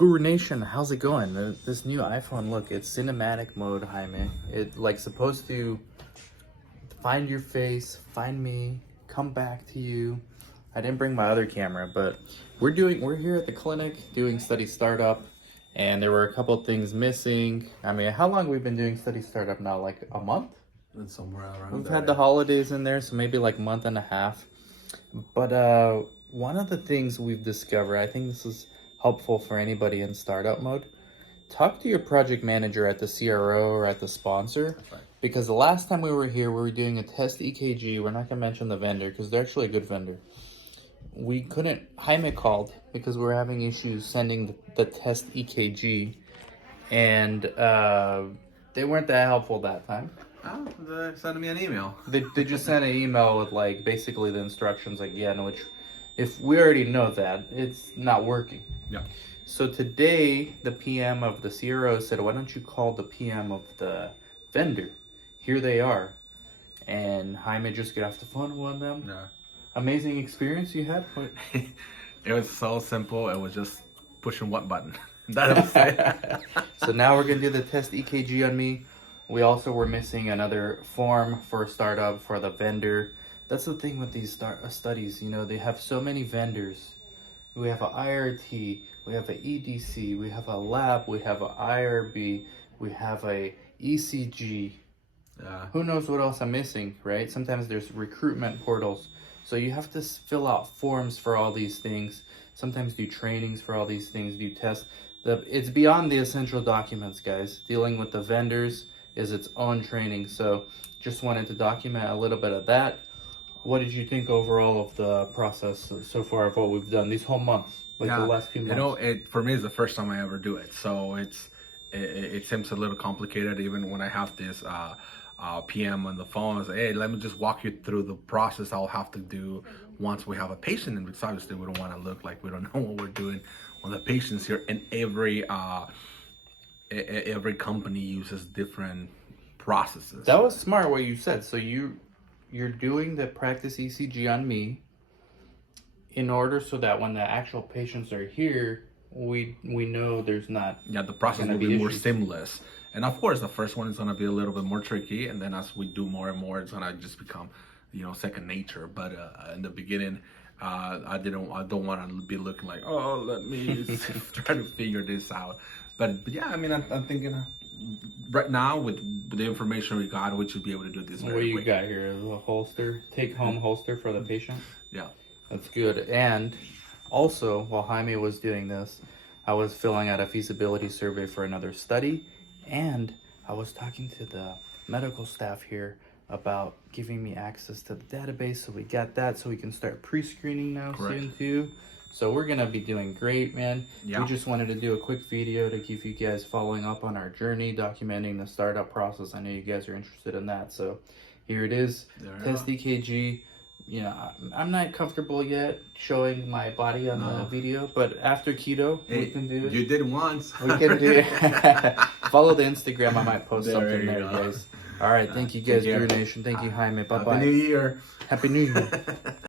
Guru Nation, how's it going? This new iPhone, look, it's cinematic mode, Jaime. It like supposed to find your face, find me, come back to you. I didn't bring my other camera, but we're here at the clinic doing study startup, and there were a couple things missing. I mean, how long we've been doing study startup now? Like a month? And somewhere around We've there. had the holidays in there, so maybe like a month and a half. But one of the things we've discovered, I think this is helpful for anybody in startup mode. Talk to your project manager at the CRO or at the sponsor. That's right. Because the last time we were here, we were doing a test EKG. We're not going to mention the vendor because they're actually a good vendor. We couldn't, Jaime called because we were having issues sending the test EKG, and they weren't that helpful that time. Oh, they're sending me an email. They just sent an email with like basically the instructions like, yeah, no, which if we already know that, it's not working. Yeah. So today, the PM of the CRO said, why don't you call the PM of the vendor? Here they are. And Jaime just got off the phone with one of them. Yeah. Amazing experience you had? It was so simple. It was just pushing what button. That was it. So now we're going to do the test EKG on me. We also were missing another form for a startup for the vendor. That's the thing with these studies, you know, they have so many vendors. We have an IRT, we have an EDC, we have a lab, we have an IRB, we have a ECG. Who knows what else I'm missing, right? Sometimes there's recruitment portals. So you have to fill out forms for all these things. Sometimes do trainings for all these things, do tests. It's beyond the essential documents, guys. Dealing with the vendors is its own training. So just wanted to document a little bit of that. What did you think overall of the process so far of what we've done these whole months, like the last few months? You know, for me, it's the first time I ever do it. So it seems a little complicated even when I have this PM on the phone. I say, hey, let me just walk you through the process I'll have to do once we have a patient. And because obviously we don't want to look like we don't know what we're doing when the patient's here. And every company uses different processes. That was smart what you said. So you're doing the practice ECG on me in order so that when the actual patients are here, we know there's not. Yeah, the process will be more seamless. And of course, the first one is going to be a little bit more tricky. And then as we do more and more, it's going to just become, second nature. But in the beginning, I don't want to be looking like, oh, let me try to figure this out. But yeah, I mean, I'm thinking right now with the information we got, we should be able to do this very quick. What quick. You got here? A holster, take-home holster for the patient? Yeah. That's good. And also, while Jaime was doing this, I was filling out a feasibility survey for another study, and I was talking to the medical staff here about giving me access to the database, so we got that, so we can start pre-screening now. Correct. Soon too. So we're gonna be doing great, man. Yeah. We just wanted to do a quick video to keep you guys following up on our journey, documenting the startup process. I know you guys are interested in that, so here it is. Test EKG. You know, I'm not comfortable yet showing my body on the video, but after keto, we can do it. You did once. We can do it. Follow the Instagram. I might post something there, guys. All right. Thank you, guys, Guru Nation. Thank you, Jaime. Bye-bye. Happy New Year. Happy New Year.